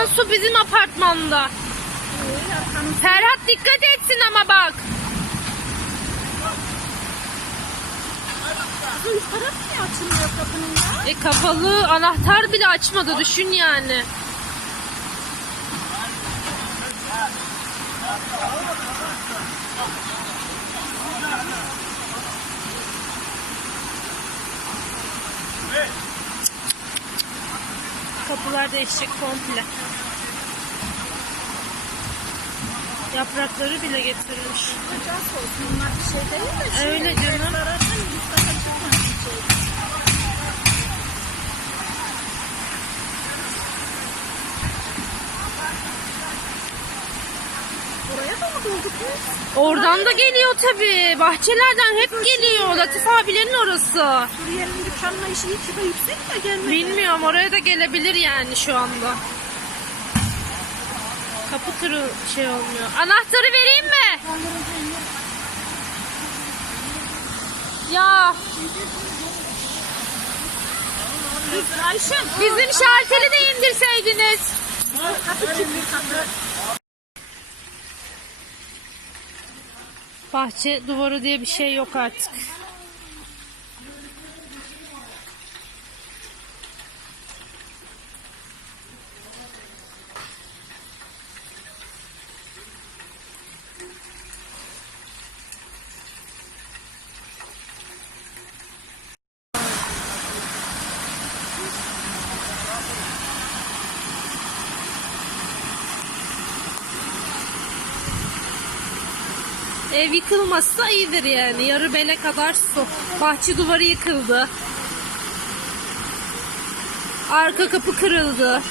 Cansu bizim apartmanda. Ferhat dikkat etsin ama bak. Üst taraf niye açılmıyor kapının? E kapalı anahtar bile açmadı düşün yani. Kapılar değişecek komple. Yaprakları bile olsun onlar bir şey değil de. şey, Öyle canım. Oradan da geliyor tabii. Bahçelerden hep geliyor. Latif abilerin orası. Suriyeli'nin dükkanına işi hiç de yüksek mi gelmedi? Bilmiyorum oraya da gelebilir yani şu anda. Kapı turu şey olmuyor. Anahtarı vereyim mi? Ya Ayşem. bizim şalteri de indirseydiniz. Kapı kilitli kapı. Bahçe duvarı diye bir şey yok artık. Ev yıkılmazsa iyidir yani. Yarı bele kadar su. Bahçe duvarı yıkıldı. Arka kapı kırıldı.